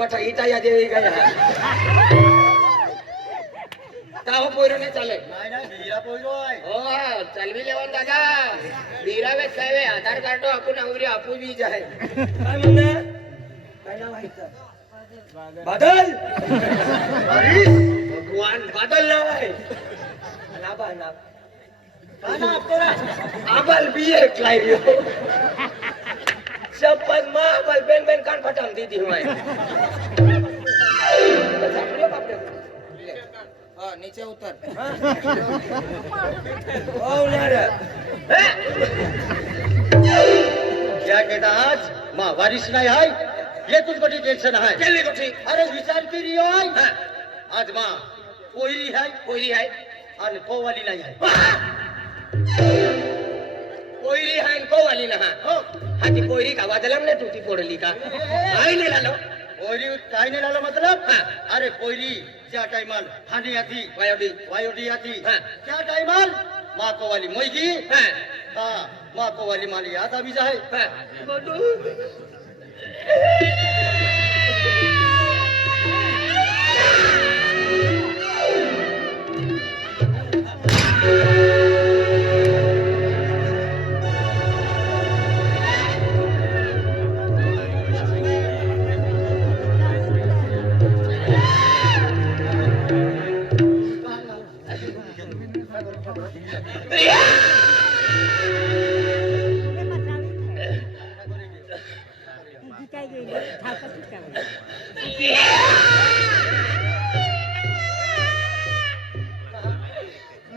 बठा इटाया जेवी गया ताव पोरो ने चाले नाही नाही भिरा पोयरो आहे हो चलवी जेवण दादा वीरावे साहेब आधार कार्ड आपण आवरी आपू बी जाय काय म्हणा काय नाव आहे बादल भगवान बादल नाव आहे नाबा नाब काना तोरा आबल बी एक लाइव शपथ मां आबल बेन बेन कान फटाम दीदी हुआ हाँ नीचे उतर ओ नारे क्या कहता आज माँ बारिश नहीं है ये तुझको टेंशन है चलने को ठीक अरे विचार की रही हो हाँ आज माँ कोई है और को वाली नहीं है कोयरी है इनको वाली ना हो हाथी कोयरी का वादलम ने टूटी पोड़ली का आई ले लालो कोयरी काय नहीं लालो मतलब हाँ अरे कोयरी क्या टाइमल हानि आती वायोडी आती हाँ क्या टाइमल माँ को वाली मोईगी हाँ हाँ माँ को वाली माली याद अभी जाए हाँ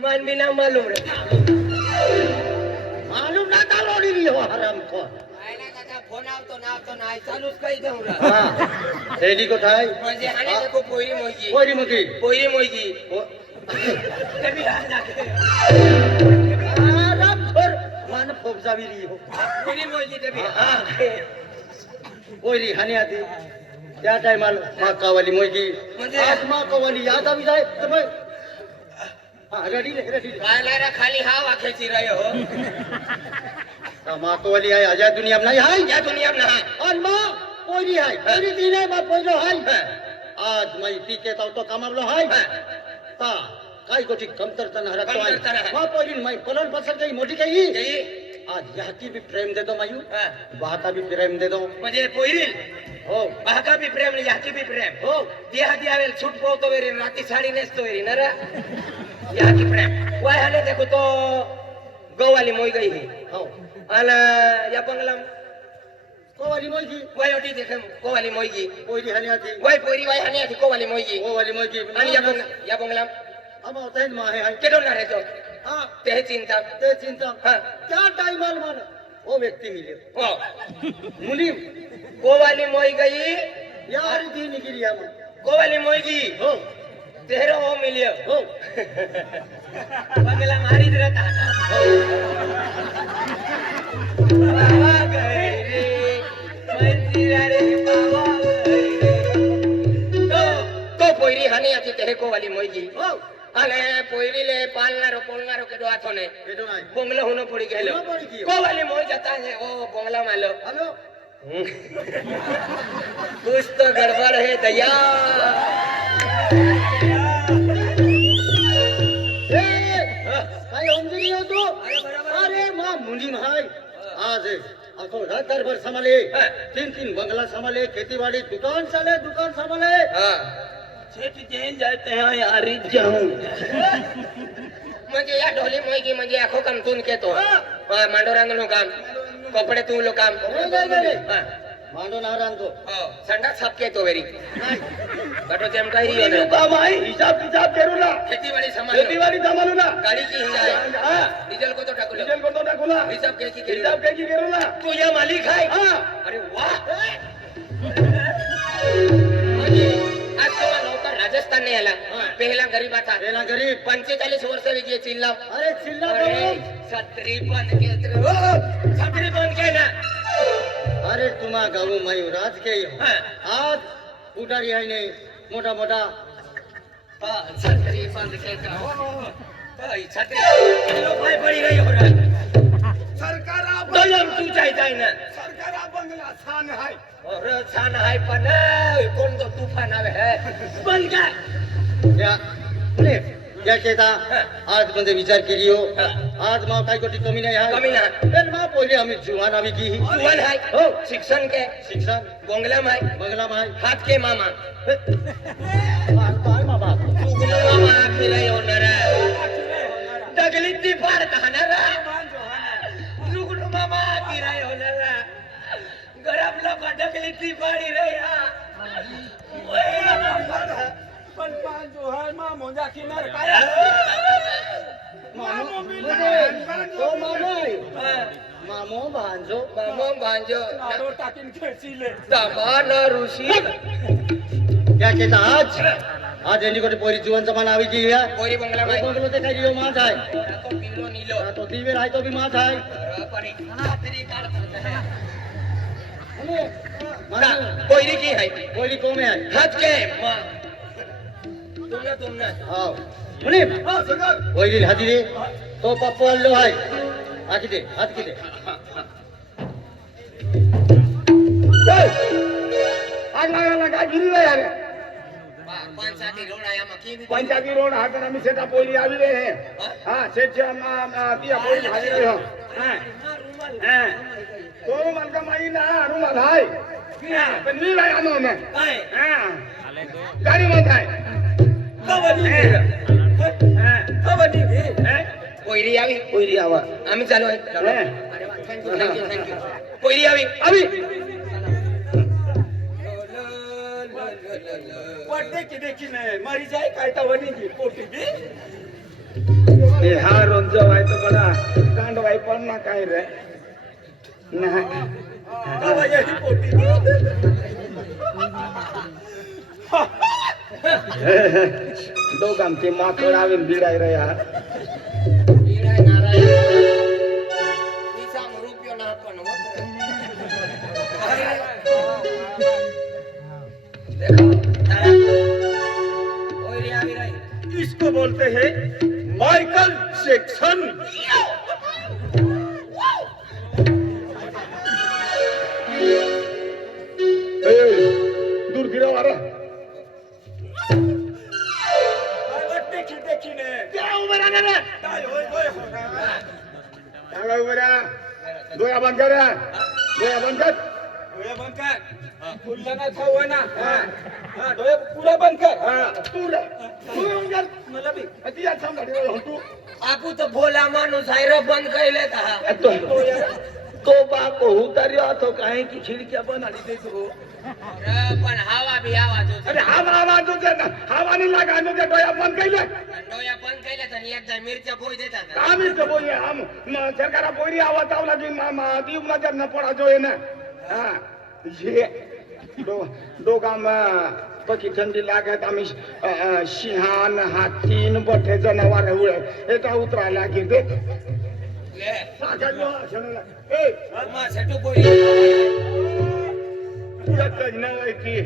मन बिना मालूम रे मालूम ना था लोड़ी रही हो हराम को आयला दादा फोन आवतो ना चालूच काही देऊ रा हाँ तेरी को ठाई म्हणजे हाने देखो पोयरी मोयगी कोयरी मुकी पोयरी मोयगी कभी आ ना आराम छोर मान फोबजा भी रही हो पोयरी मोयगी कभी हाँ कोयरी हानि आती क्या टाइमल माँ का वाली मोईगी म्हणजे आज माँ को वाली याद अभी जाए तो मैं हाँ रेडी काला रा खाली हाव आखेची रहे हो माँ को वाली है अजय दुनिया में नहीं है या दुनिया में ना और माँ कोयरी है कोयरी दिन है माँ कोयरो है आज मैं पी के तो कमर लो है ता काय गोटी कमतरता न रखतो कमतरता है है। माँ कोयरी मैं पलन पसंद गई मोटी गई गई आज यहाँ की भी प्रेम दे दो मायू हाँ बाता भी प्रेम दे दो म्हणजे पोयरी हो बाका भी प्रेम याकी भी प्रेम हो देहा दियावेल छूट पोवतो वेरी राती साडी नेसतो वेरी नरा याकी प्रेम वाय हाने देखो तो गवाली मोई गई है हो आणि या बंगला को वाली मोईगी वाय ओटी देखे कोवाली मोईगी कोयरी हानि आती वाय पोयरी वाय हाने आधी कोवाली मोईगी वो वाली मोईगी आणि या बंगला अब होता है माँ है केडो ना रे तो हाँ ते चिंता ते चिंता हाँ क्या टाइमल मान वो व्यक्ति मिले हो मुनीम कोवाली मोई गई यार दी निकली हम कोवाली मोईगी हो तेरो हो मिलियो हो बंगला मारी रहता बाबा गए रे मंदिरा रे बाबा गए रे तो पोयरी हानी आती तेरे कोवाली मोईगी हो અને પોયરીલે પોલનારો કેડો આથો ને केडो नाही બોંગલો હુનો પડી ગયેલો હુનો પડી ગયો. કોવાલી મોય જતા છે ઓ બોંગલા માલો हेलो कुछ तो गड़बड़ है दया काय अंजली हो तू अरे बराबर अरे माँ मुनीम भाई आज आखो रात भर संभाले हाँ। 3 बंगला संभाले खेती बाड़ी दुकान संभाले हाँ सेठ जैन जाते हैं यार जाऊं म्हणजे या ढोली मोयगी म्हणजे आखो काम तून केतो मांडो रांधणो काम कपडे तू लो काम नाही. हाँ मांडो नारायण तो हो संडा छाप केतो वेरी बटो जेम काही रियो मुनीम ना काम आहे हिसाब किताब करू ना खेतीवाडी सामान खेतीबाड़ी संभालू ना गाड़ी की हिंगा है हाँ डीजल को तो टाकलो डीजल को तो टाकू ना हिसाब कैसी करी हिसाब कैसी करू ना तू या मालिक है हाँ अरे वाह म्हणजे आज तुम्हा नौकर राजस्थान ने आला हाँ। पहला गरीब था पेला गरीब 45 वर्ष वेगी चिल्ला अरे चिल्ला अरे बोलो छत्री बंद के छत्री बंद के ना अरे तुम्हा गाऊ मयूराज के हाँ। आज उठारी आहे ने मोठा मोठा हाँ, छत्री बंद के का छत्री लो भाई पड़ी रही हो रहा सरकार दयम तू जाय जाय ना सरकार बंगला छान आहे और छान आहे पण कोण पण काय या म्हणे या केता आज म्हणजे विचार केली हो आज मग काही गोष्टी कमी नाही आहे कमी नाही. तर मग पहिले आम्ही जुवान आम्ही की जुवान आहे हो शिक्षण के शिक्षण बोंगलाम आहे बंगला माय हात के मामा काय बाबा सुगुण मामा आखिला येणार दगलीत ती फार खाणार सुगुण मामा आखिला येणार गरम लोक दगलीत ती फाडी रे पण पान जो है मामो जा किनार काय मामो मामो भांजो मामो भांजो नारो टाकीन खेळशीले तमान ऋषी या केता आज यांनी कोणी पोरी जुवान जमाना आवी की या कोरी बंगला माई बंगलो ते काही लिओ माझ आहे तो पिलो नीलो तो दिवे आहे तो भी माझ आहे परी हातरी काढ है मला कोयरी की है पोरी कोमे आहे हात के मां तुमने हाव म्हणे वैरील हाती दे तो पप्पू आलो आहे हा किती हात किती आज लागला काय गिरी यार पंचायती रोड आया मकी पंचायती रोड हा तर आम्ही सेटा पोली आवी रे हा सेटच्या ती पोली आवी रे हा तो मला माई ना रुमाल हाय पण मी नाही आणू ना काय हा गाडी मत आहे कबड्डी कोयरी आवी कोयरी आवा आम्ही चालू आहे अरे वा थँक्यू कोयरी आवी वाटते की देखी नाही मरी जाय काय तवनी की पोटी बी ए हा रोज आहे तो बडा कांडवाई पण ना काय रे नाही कवा याची पोटी दोघांचे माकड आवीन बिडाय रे यार वीरा नारायण निसा रुपयो ना पण देखो तारा कोयरी आवी रही इसको बोलते हैं माइकल जैक्सन दूर गिरा वारा देखी देखी ने त्या उभं राहा ना काय होय होय सांगा उभं राहा डोळा बंद कर डोळा बंद कर डोळा बंद कर खुल्ला ना खाऊ ना हा डोळे पुरा बंद कर हा पुरा बंद कर मला बी ती आज सांगा तू आपू तो भोला माणूस आहे रे बंद कैले ता तो बाप उतारी तो काहे की खिडक्या बनाली दे तू पण हवा भी आवाज होतो अरे हवा तुझे ना हवा नहीं लगा तुझे डोळा बंद कैले डोया बंद कैले तर एकदा मिरच्या पोई देतात आम्ही तो बोलिए हम सरकार बोरी आवाज आवला की मामा ती नजर न पड़ा जो है ना हाँ ये दो काम पकी थंडी लागत आम्ही सिंहान हातीन बठे जनावर उळे एका उतरायला की दे ले ए मा सेटू पोई तुझा कजना की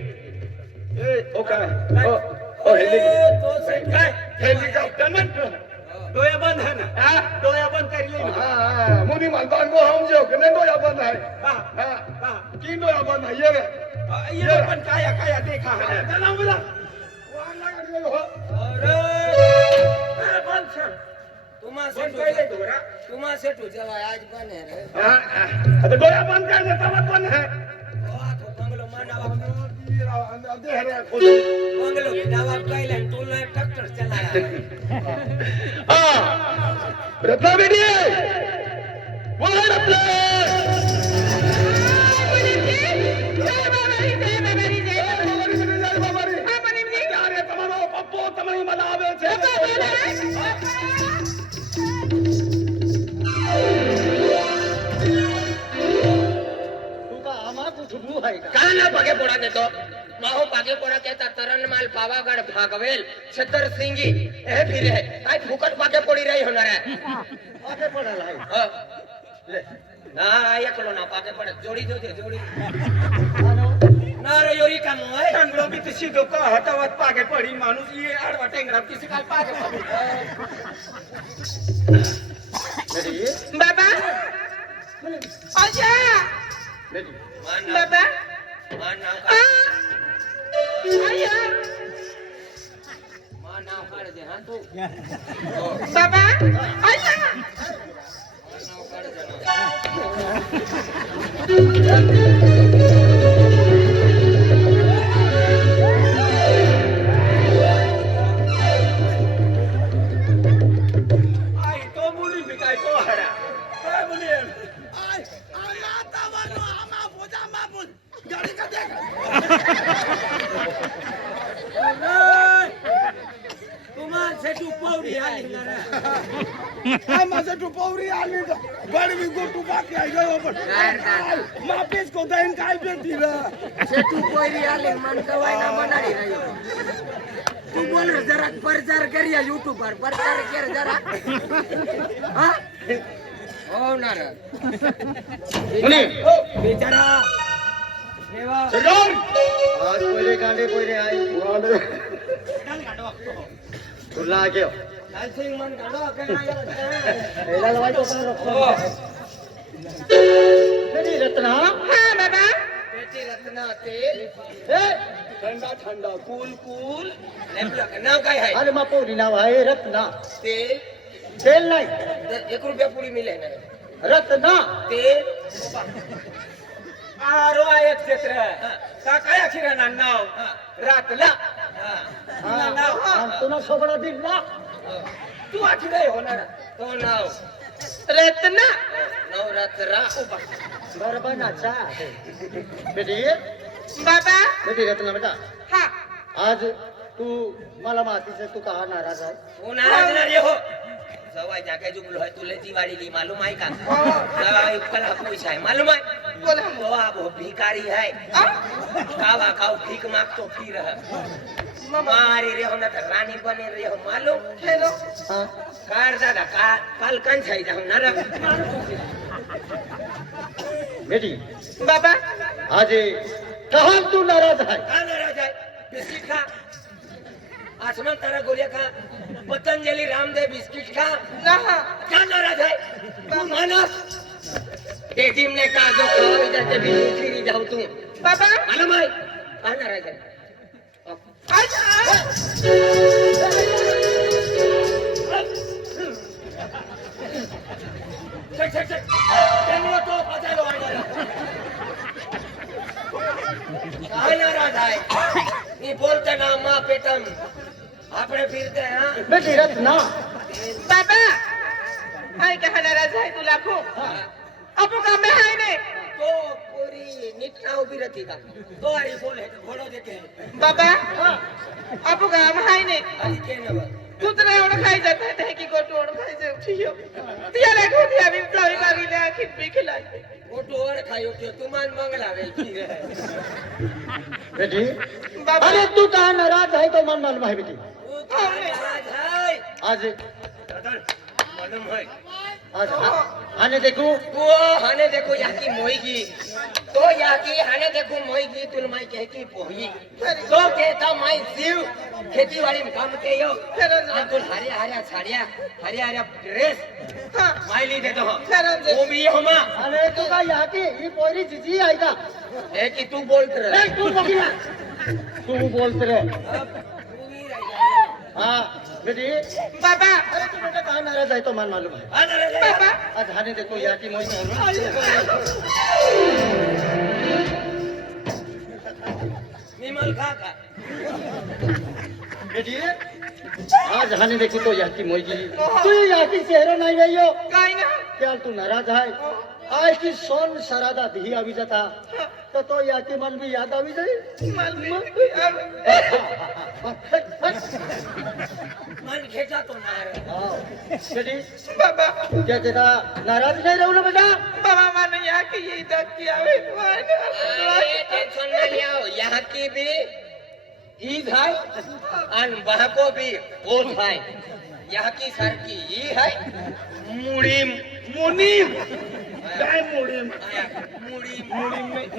ए ओके ओ हेली तो सेट काय हेलिकॉप्टर ना डोया बंद है ना हाँ डोया बंद कर ले हाँ मुनी मालदान को हम जो कि नहीं डोया बंद है हाँ हाँ की डोया बंद है ये पण काया काया देखा है चला बोला वहाँ लगा दिया हो अरे बंद है तुम्हा बंद सेटू कर ले दोरा तुम्हा सेटू जवा आज बने रे हाँ तो डोया बंद कर दे तब बंद है वा तो बंगलो मानावा दे रे खुद बंगलो की दावा कैले तू ले ट्रैक्टर चला हाँ रत्ना बेटी वो है रत्ना તમે મને આવે છે तू का आम्हा कुठू आहे का काना पागे पोड़ा देतो माहो पागे पोड़ा कहता तरनमाल पावागढ़ भागवेल छतर सिंगी ए फिरे काय फुकट पागे पोड़ी रही होणार है आगे पडायला आहे ले ना एकलो ना पागे पड़े जोड़ी दो दे जोड़ी ना रे योरी काम है चांगलो बी तशी डोकं हातावात पागे पडी माणूस ये आडवा टेंगरा किसी काय पागे पडी मेरी बाबा आजा मेरी बाबा मान नाम का आया नाव काढते हा तू बाबा ऐका ना. नाव काढते नाव. आई तो मुली मी काय तो हरा काय मुली तुम्हाला सेटू पावडी आली ना रे. काय माझं तू पौरी आली बड मी गोटू बाकी आहे गयो पण मापेच को दाइन काय बेटी रा सेटू पोरी आले मन कवाय ना मनाडी रही. तू बोल रे जरा प्रचार करिया YouTube वर प्रचार कर जरा. हा हो ना रे मुली बिचारा देवा सरदार आज पहिले कांडे पहिले आहे तुला घेऊ सिंग मन काढो काय नाही पहिला लावायचं होतं ना हो कधी रत्ना हा बाबा. बेटी रत्ना ते ए ठंडा ठंडा कूल कूल नेमकं नाव काय आहे अरे मापोरी नाव आहे रत्ना ते तेल नाही 1 रुपया पुरी मिले ना रत्ना ते आरो आहे क्षेत्र का काय अक्षर नाव रातला तुला सोबडा दिला तू अक्षर आहे होणार तो नाव रत्ना. नवरात्रा बरोबर नाचा बेटी बाबा बेटी रत्ना बेटा हा. आज तू मला मातीचे तू का नाराज आहे वो नाराज ना रे हो सवाई जाके जुगलो है तुले दिवाळी मालूम आहे का सवाई कला पैसा आहे मालूम आहे बोला. वो अब भिखारी है कावा काव भीख मागतो फिर मारी रे हो ना तर राणी बने रे हो मालूम हेलो. हा कार दादा काल कंछाई जाऊ ना रे बेटी बाबा आज कहा तू नाराज आहे का नाराज आहे बिस्किट खा आसमान तारा गोलिया खा पतंजलि रामदेव बिस्किट खा ना. क्या नाराज है तू मानस ते टीम ने का जो खवाई जाते भी फिरी जाऊ तू बाबा मालूम है का नाराज है आजा. चल चल चल त्यांना तो पचायला वाढला काय नाराज आहे मी बोलते ना मा पेटम આપણે फिरते हा बेटी रत्ना बाबा ऐका हा नाराज आहे तुला खूप. अपू का मैं आहे ने. तो पूरी नीट ना उभी रहती का तो अरे बोल है घोडो देते हैं बाबा अपू का मैं आहे ने. अरे के ना कुत्रा एवढं खाई जात आहे की गोटू एवढं खायचं ठियो तिला लागू ती आम्ही चावी मागितल्या खिपी खिलाई. मोठो वर खायो के तुमान मंगला वेल की बेटी बाबा अरे तू का नाराज आहे तो मन मालूम आहे बेटी नाराज है आज मालूम है आज आने देखू वो हने देखो याकी मोईगी तो याकी हने देखो मोईगी तुल माई कह की पोही तो कहता माई जीव खेती वाली में काम के यो अंकुल हरे हरे साड़िया हरे हरे ड्रेस हा. माई ली दे तो खरंच. वो भी हो मां अरे तू का याकी ही पोरी जिजी आहे का है कि तू बोलत रह ए, तू बघितला तू बोलत रे हा बेटी बाबा अरे तू बेटा का नाराज आहे तो मन मालूम आहे बाबा आज आने देखो याकी मोई निमल खा का बेटी आज हाने देखू तो याकी मोईगी तू याकी चेहरा नाही गयो काय ना. क्या तू नाराज आहे आज की सोन सरादा धी आवी जाता तो याकी मन भी याद आवी जाई मन खेचा तो नार बेटी बाबा क्या कहता नाराज नहीं रहू ना बेटा बाबा माने या की ये दक्की आवे अरे टेंशन ना लियो यहाँ की भी ईद है और वहाँ को भी ओथ है यहाँ की सर की ई है मुड़ीम मुनीम काय मुनीम मुड़ीम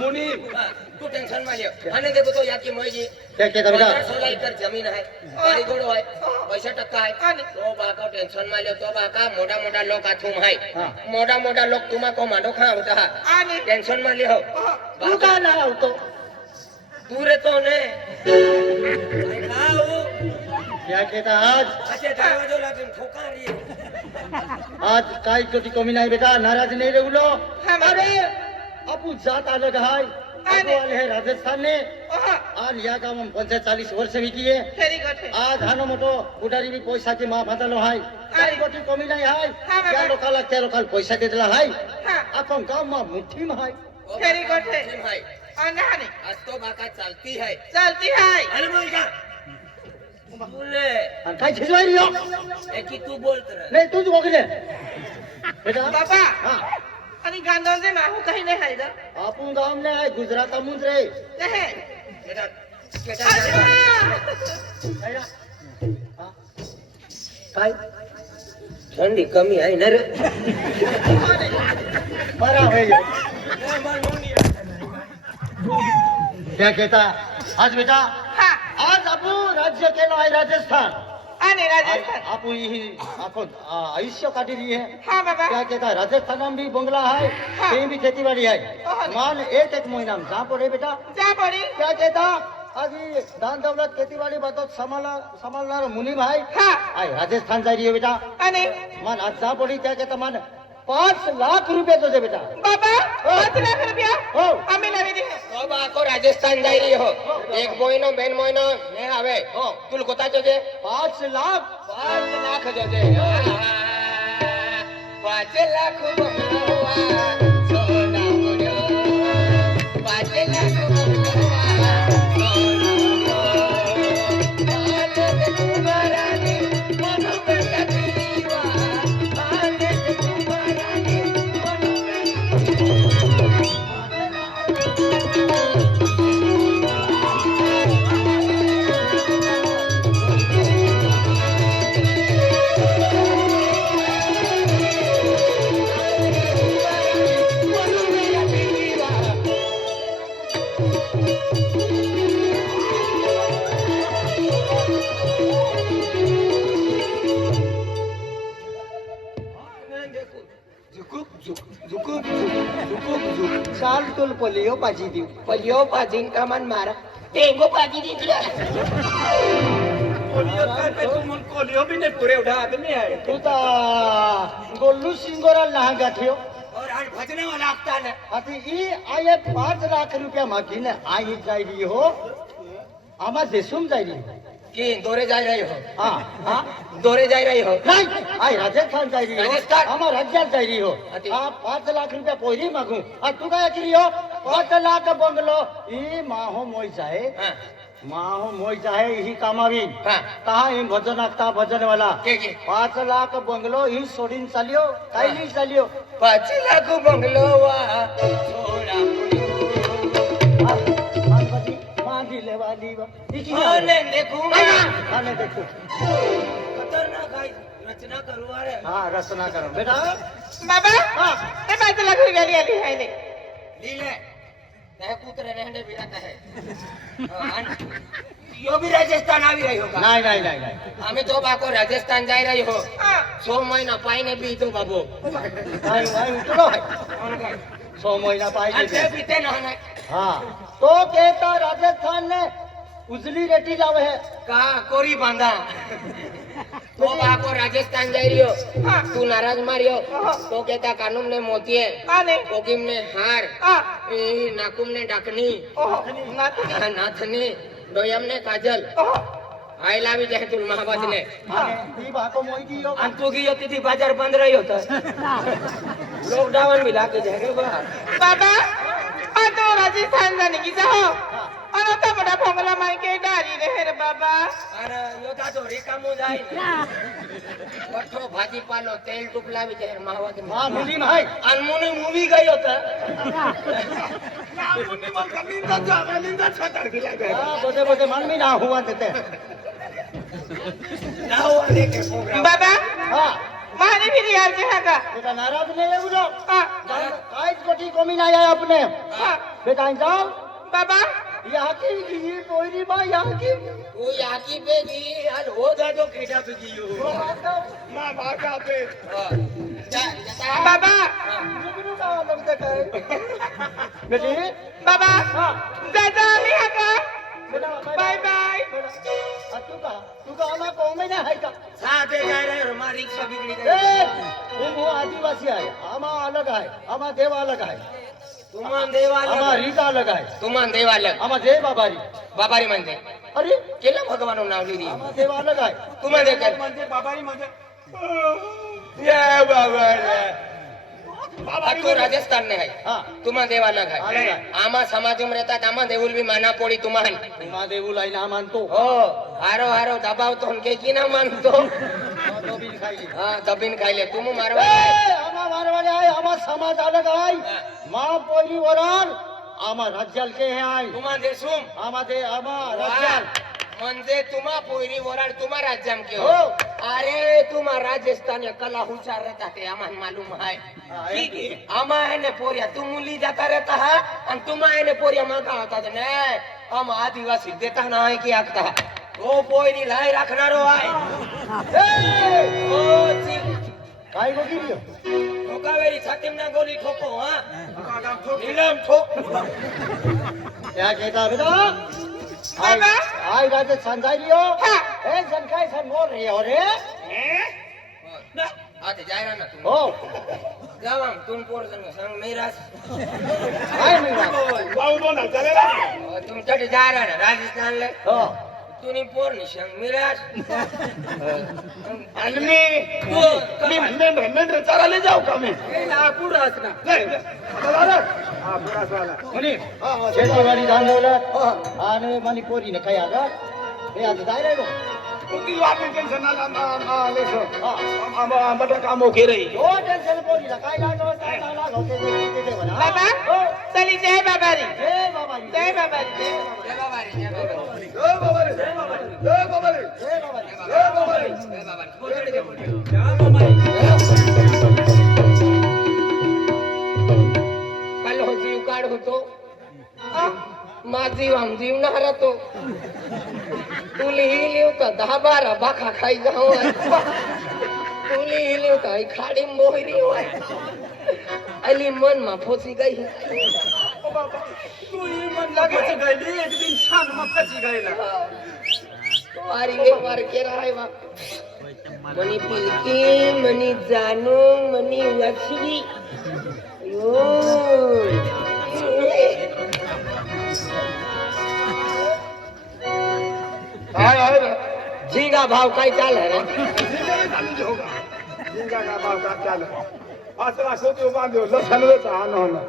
मुनीम तू टेंशन में लियो आने देखो तो यहाँ की मोगी क्या कहता बेटा 16 एकड़ जमीन है गाड़ी घोड़ो है पैसा टक्का है तो बाका टेंशन में लियो तो बाका मोटा मोटा लोग आथुम है हाँ। मोटा मोटा लोग तुम्हारा मांडो खा होता है आने टेंशन में लियो तू का ना तो पूरे तो ने खाओ क्या कहता आज असे दरवाजो लागून ठोका रे आज काय कोटी कमी नाही बेटा नाराज नाही रेगलो हाँ, बाबा। अरे आपू जात आलं का हाय आपू आले है राजस्थान ने ओहो आज या काम 45 वर्ष विकी है व्हेरी गुड आज हानो मोठो पुढारी बी पैशाची मा फातालो हाय काय कोटी कमी नाही हाय हाँ, बाबा। त्या लोकाला त्या लोकाला पैसा देतला हाय हाँ आपण गाव मा मुठी मा हाय व्हेरी गुड है भाई अनहानी आज तो बाका चालती है चलती है अरे बोल का बोले आणि काय झिजवाय रियो एक ही तू बोलत रह नाही तूच बघले बेटा बाबा हा आणि गांधोंचे माहू काही नाही आहे ना आपण गाव ने आहे गुजरात मुंज रे नाही बेटा काय रा? हा? काय ठंडी कमी आहे ना रे बरा होईल क्या कहता आज बेटा हा आज आपण राज्य केलं आहे राजस्थान आणि राजस्थान आपण ही आपण आयुष्य काढली आहे हा बाबा क्या कहता राजस्थान में भी बंगला है हाँ। कहीं भी खेती बाड़ी है हाँ। मान एक महीना में जहाँ पर है बेटा जा पडी क्या कहता आज ये दान दौलत खेती बाड़ी बात संभालना मुनि भाई हा आय राजस्थान जा रही है बेटा आणि मान आज जहाँ पड़ी क्या कहता मान 5 लाख रुपए तो दे बेटा बाबा 5 लाख रुपया हो आम्ही लावी दे तो बाको राजस्थान जाई रही हो एक महीनो बेन महीनो ने आवे हो तुल कोता जो जे 5 लाख 5 लाख जो जे 5 लाख बंगला सोना मोरो 5 लाख बंगला सोना आनंद कुमारानी मनो बेटा दीवा आनंद कुमारानी मनो चाल तुल पोलियो पाजी दी पलियो पाजीन का मन मारा टेंगो पाजी दी कोलियो भी नहीं पूरे उठा आदमी है तू ता गोल्लू सिंगोरा लहा गाठियो और आज भजने वाला आता है अति ई आये 5 लाख रुपया मागी ने आई जाई रही हो आमा देशुम जाई रही कि दौरे जा रही हो हाँ हाँ दौरे जा रही हो नहीं आई राजस्थान जाई रही हो राजस्थान? आमा राज्यात जाई रही हो अति? हाँ 5 लाख रुपया पोरी मागू आ तू काय करी हो 5 लाख बंगलो ई माहो मोई जाए हाँ माहो मोई जाए ही कामावी हाँ कहा ही भजन आखता भजन वाला के 5 लाख बंगलो ही सोडीन चालियो काही नाही चालियो 5 लाख बंगलो वा सोना मांडी लेवाली आने देखूंगा आने देखो खतरनाक है रचना करवा रे हाँ रचना करो बेटा बाबा हाँ ए 5 लाख रुपया लिया ली है ले लीले तह पुत्र रहने भी आता है यो भी राजस्थान आ भी रही होगा नहीं नहीं नहीं नहीं हमें तो बाको राजस्थान जा रही हो हां 6 महीना पाई ने भी तो बाबू नहीं नहीं उतरो है 100 महीना पाई अंते दे पीते न होना हाँ तो कहता राजस्थान ने उजली रेटी लावे है कहा कोरी बांधा तो बाको राजस्थान जा रही हो हाँ तू नाराज मारियो तो कहता कानून ने मोतिये आने कोकिम ने हार आ ई नाकुम ने डाकनी ओहो नाथ नाथनी डोयम ने काजल ओहो आई लावी जाए तुल महावत ने ये बातो मोई की हो अंतु की होती थी बाजार बंद रही होता लॉकडाउन भी लाके जाएगा बाहर बाबा आ तो राजस्थान जाने की जाओ और तो बड़ा बंगला माई के डारी रहे रे बाबा अरे यो ता तो रिकामो जाए बठो भाजी पालो तेल टूप लावी जाए महावत में हाँ मुली भाई अनमुनी मूवी गई होता हाँ बोले बोले मन में ना हुआ देते ना हुआ देखे प्रोग्राम बाबा हाँ माने भी रियाल के हां का बेटा नाराज नहीं है बुझो हां काई कोटी कमी ना आया अपने हां बेटा जाओ बाबा यहाँ की कोई माँ यहाँ की वो यहाँ की बेगी आज हो जा तो केटा पे की हो माँ भागा पे बाबा बेटी बाबा हाँ दादा मी हां का बेटा बाय बाय अच्छा तुका आम्हा कोमे नाही आहे का साधे काय रे मारी रिक्षा बिगडी ए, गई હું આદિવાસી आहे आम्हा अलग आहे आम्हा देव अलग आहे तुमान देवाला आम्हा रीत अलग आहे तुमान देवाला आम्हा जय बाबारी बाबारी म्हणते अरे केलं भगवान नाव लिहिली आम्हा देव अलग आहे तुमान दे काय म्हणजे बाबारी म्हणजे ये बाबा रे हा तो राजस्थान ने है हा तुमान देवाला अलग काय आहे. आमा समाजम रहतात आमा देऊल बी माना पोळी तुमान आम्हा देऊलाई ना मानतो हो हारो हारो दबावतो के की ना मानतो तो बी खायली हा दबीन खायले तुम ए, मारवा आम्हा मारवाडी आहे आम्हा समाज अलग आहे मा पोरी वरार आम्हा राज्याल के हे आहे तुमान देशुम आम्हा ते आम्हा राज्याल म्हणजे तुम्हा पोयरी वराड तुम्हा राज्याम के हो. अरे तुम्हा राजस्थान या कला हुशार रहता ते आम्हाला मालूम है ठीक है आमा है ने पोरिया तुम मुली जाता रहता है और तुम्हा है ने पोरिया मागा होता है ने हम आदिवासी देता ना है कि आखता ओ पोयरी लाई रखनारो है ओ जी काय गोगिरियो ठोकावेरी छातीम ना गोली ठोको हां नीलम ठोक क्या कहता बेटा बाबा आई राजस्थान जाई रियो हाँ। ए जनकाय सन बोल रही हो रे आते जायरा ना तुम हो जावाम तुम पोर संग मेरास काय मेरा भाऊ दोन चालेला तुम चट जायरा ना राजस्थान ले हो तुनी पोर निशंग मिराज आणि मी मेंढर चारायला जाऊ का मी पुढं असणार नाही, आता झालं? हा, पुरा झाला. म्हणे शेतीवाडी धांदवलं आणि मनी पोरीने काही आगा हे आता जाय रे कोणती वाटली टेन्शन हा आंबट काम ओके रे हो टेन्शन पोरीला काय लागलं काय लागलं ते म्हणा बाबा हो चली जय बाबारी जय बाबाजी जय बाबारी जय जय बाबा रे जय बाबा रे जय बाबा रे जय बाबा रे जय बाबा रे जय बाबाजी जय बाबा रे जय बाबा रे बोलते दे बोलते काल हो जीव काढ होतो मा जीव आम जीव ना राहतो तुली ही लिवता 10-12 बाखा खाई जाऊ तुली ही लिवता ही खाडी मोहरी होय अली मन मा फोसी गई तू ही मन लागायचं गैली एक दिन छान मग कशी गायला वारी व्यवहार केला आहे बा मनी पिलकी मनी जानू मनी वचवी काय आहे रे झींगा भाव काय चाल रे जिंगा का भाव का चाल असला सोती बांधो लसणच आण होणं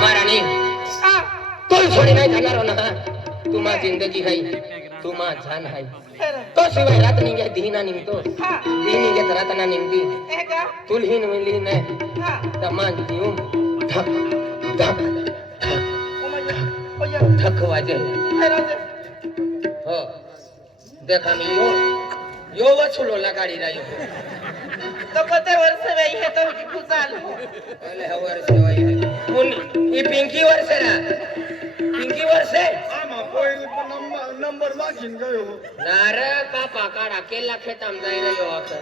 महाराणी तो सोडी नाही जाणार ना तुम्हा जिंदगी है तुम्हा जान है तो शिवाय रात निघ्या धीना निघतो हा धी निघत रातना निघती हे का तुलहीन मिली ने हा तमान दिऊ धक धक ओय धक वाजे हो देखा मी यो वचुलो लगाडी रायो तो कोते वर्ष बाई हे तो खुचाल अले हवर सेवाई है पुन ही पिंकी वर्षे ना पिंकी वर्षे आमा पोयरी पण नंबर मागीन गयो नार कापा काढा केला खेताम जाई रह्यो आता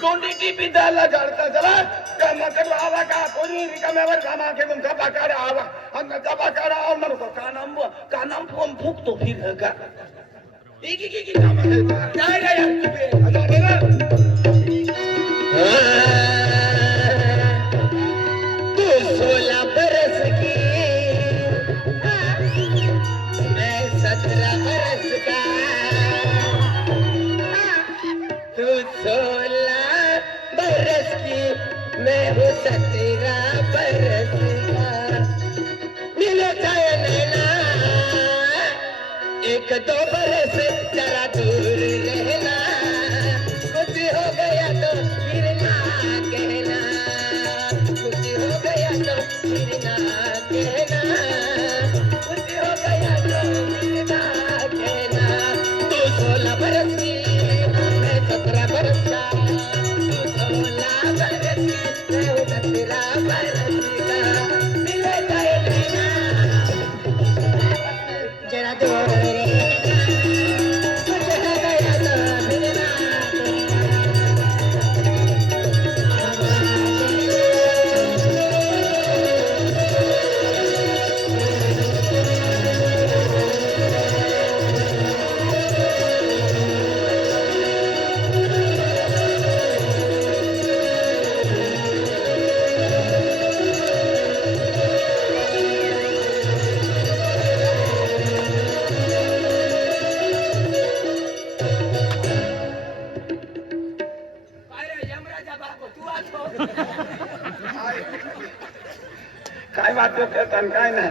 दोंडी टीपी द्यायला जाडता जरा त्यांना तर आवा का कोणी रिकाम्यावर कामा घेऊन जपा काढा आवा आणि जपा काढा आव नको कानाम फोन फुकतो फिर का एक कामा काय काय यार तू 16 बरस की मैं 17 बरस का तू 16 बरस की मैं हूँ 17 बरस का मिले जाए नैना 1-2 बरस जरा दूर रहना कुछ हो गया तो फिर ना कहना कुछ हो गया तो फिर ना कहना कुछ हो गया तो फिर ना कहना तू 16 बरस की मैं 17 बरस का तू 16 बरस की मैं हूँ 17 बरस का मिले जाए नैना जरा दूर रहना कुछ हो गया जातो खेळताना काय नाही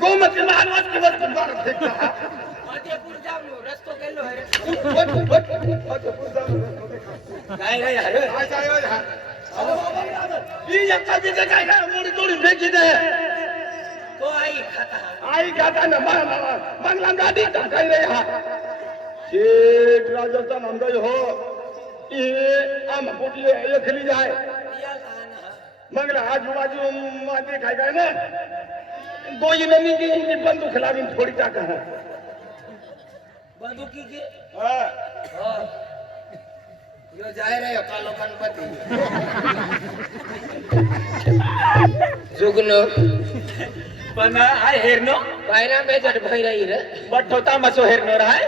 गोमती महाराज किंवा तुम्हाला फेकला फतेपूर जाऊन रस्तो गेलो आहे रे. काय रे यार ही एकटा बिजे काय काय मोडी तोडी फेकी दे तो आई खाता आई खाता ना मंगला गाडी काय रे हा शेठ राजस्थान अंदर हो ये आम पोटले एकली जाय मंगला आजूबाजू माते काय काय ना गोई ने मी बंदूक लावीन थोडी टाका बंदुकी के हा यो जाय रे कालो गणपती जुगनो पण हाय हेरनो पायरा बेजट भैराई रे बट होता मसो हेरनो राय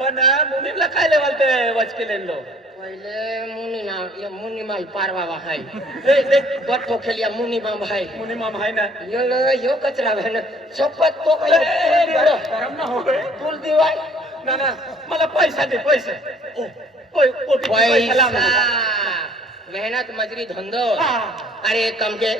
पण मुनीला काय लेवल ते वचके लेलो पहिले मुनी ना ये मुनी माल पारवा हाय ए देख बट तो खेलिया मुनी माम भाई मुनी माम हाय ना यो कचरा है ना सोपत तो काय गरम ना हो तुल दिवाय ना ना मला पैसा दे पैसे ओ पैसा लाव ना मेहनत मजरी धंदो हा अरे कम के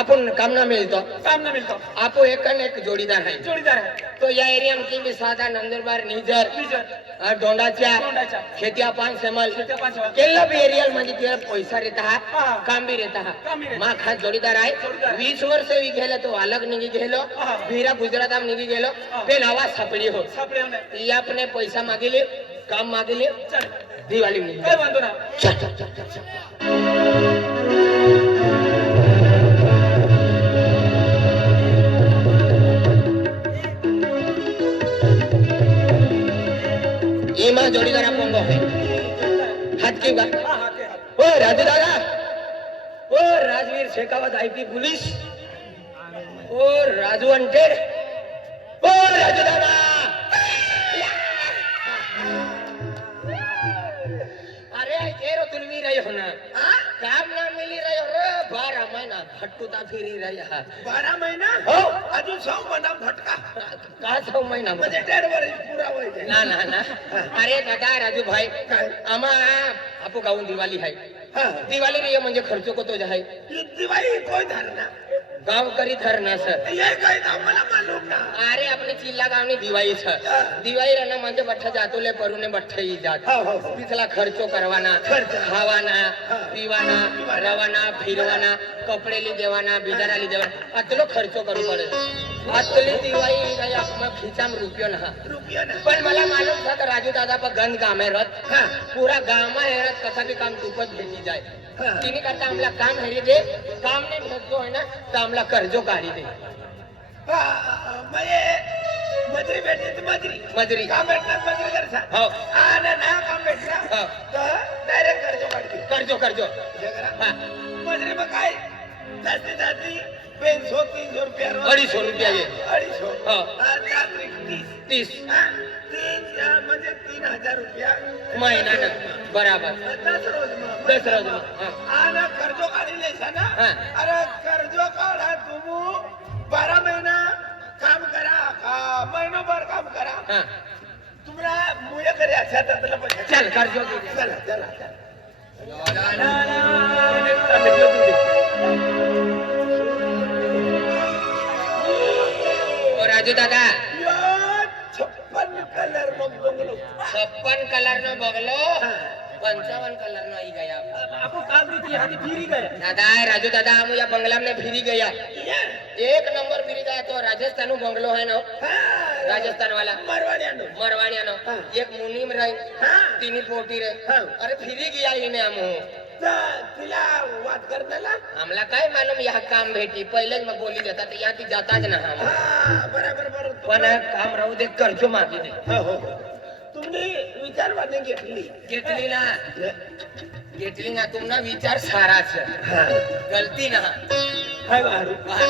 आपण काम ना मिळतो काम ना मिळतो आपो एक न एक जोडीदार आहे जोडीदार आहे तो या एरिया में की सादा नंदुरबार निजर निजर डोंडाच्या खेतिया पान सेमल खेतिया पान सेमल. केला भी एरिया म्हणजे ते पैसा रहता है हा. काम भी रहता है काम भी रहता मा खास जोडीदार आहे जोडीदार. 20 वर्ष ही गेलो तो अलग निघी गेलो हा. भीरा गुजरात में निघी गेलो हा. ते नावा सापडी हो सापडे ना ती आपने पैसा मागिले काम मागिले चल दिवाळी में काय बांधतो ना चल चल चल चल चल इमा जोडीदार आपण है हात की बा हा हा ते ओ राजू दादा ओ राजवीर शेखावत आयपी पोलीस ओ राजू अंटेड ओ राजू दादा अरे केरो तुलवी रही हो ना काम ना मिली रही हो रे 12 महीना भटकुता फिरी रही हा 12 महिना हो अजून 100 महिना भटका का 6 महीना म्हणजे 1.5 वर्ष पुरा होईल ना ना ना अरे दादा राजू भाई काय? आम्हा आपो गाऊन दिवाळी आहे हा दिवाळी रे म्हणजे खर्च कोतो आहे ये दिवाळी कोई धरना गाव करी धरणा सर ये काय ना मला मालूम ना अरे अपने चिल्ला गाव ने दिवाळी छ दिवाळी रहना म्हणजे बठ्ठा जातोले परुने बठ्ठा ही जात हो हो हो तिथला खर्चो करवाना खर्च. खावाना हा. पीवाना रवाना फिरवाना कपडेली देवाना बिदाराली देवाना अतलो खर्चो करू पडे अतली दिवाळी काय आपमा खिचाम रुपयो ना रुपया ना पण मला मालूम था कि राजू दादा पर गंद काम है रत हा पूरा गांव में है रत कथा भी काम तुपत भेटी जाए हा. तिने करता हमला काम हरी दे काम ने भेटतो है ना तो हमला कर्जो काढी दे म्हणजे मजरी भेटली तर मजरी मजरी काम भेटणार मजरी करसा हो आणि ना काम भेटणार हो तर डायरेक्ट कर्ज काढते कर्जो कर्जो हा मजरी मग काय जास्तीत जास्ती 200-300 रुपया रोज. 250 रुपया ये 250 हो. आणि रात्री 30 30 हा? 3 म्हणजे 3000 रुपया महिना ना बराबर 10 रोज मग. 10 रोज मग, हा. आणि कर्जो काढिले छे ना हा. अरे कर्जो काढा तुम्ही 12 महिना काम करा महिनोभर काम करा हा तुम्हाला मुळे करे अच्छा तर पैसे चल कर्जो दे दे. चला चला चला ओ राजू दादा या 56 कलर मग बंगलो 56 कलर नो बगलो 55 कलर नो आई गया आपको काम की हाथी फिरी गए दादा राजू दादा हम या बंगला में फिरी गया एक नंबर फिरी गया तो राजस्थान बंगलो है ना राजस्थान वाला मरवाड़िया नो हाँ. एक मुनीम रही हाँ. तीन पोटी रही हाँ. अरे फिरी गया इने हम तिला वाद करण्याला हमला काय मालूम यहाँ काम भेटी पहिले मग बोली देता तर यहाँ ती जाताच ना हम बरोबर बरोबर पण काम राहू दे कर्जो मागी दे हो तुम्ही विचारवाने घेतली घेतली ना घेतली ना तुमना विचार साराच गलती ना हाय वारू वाह.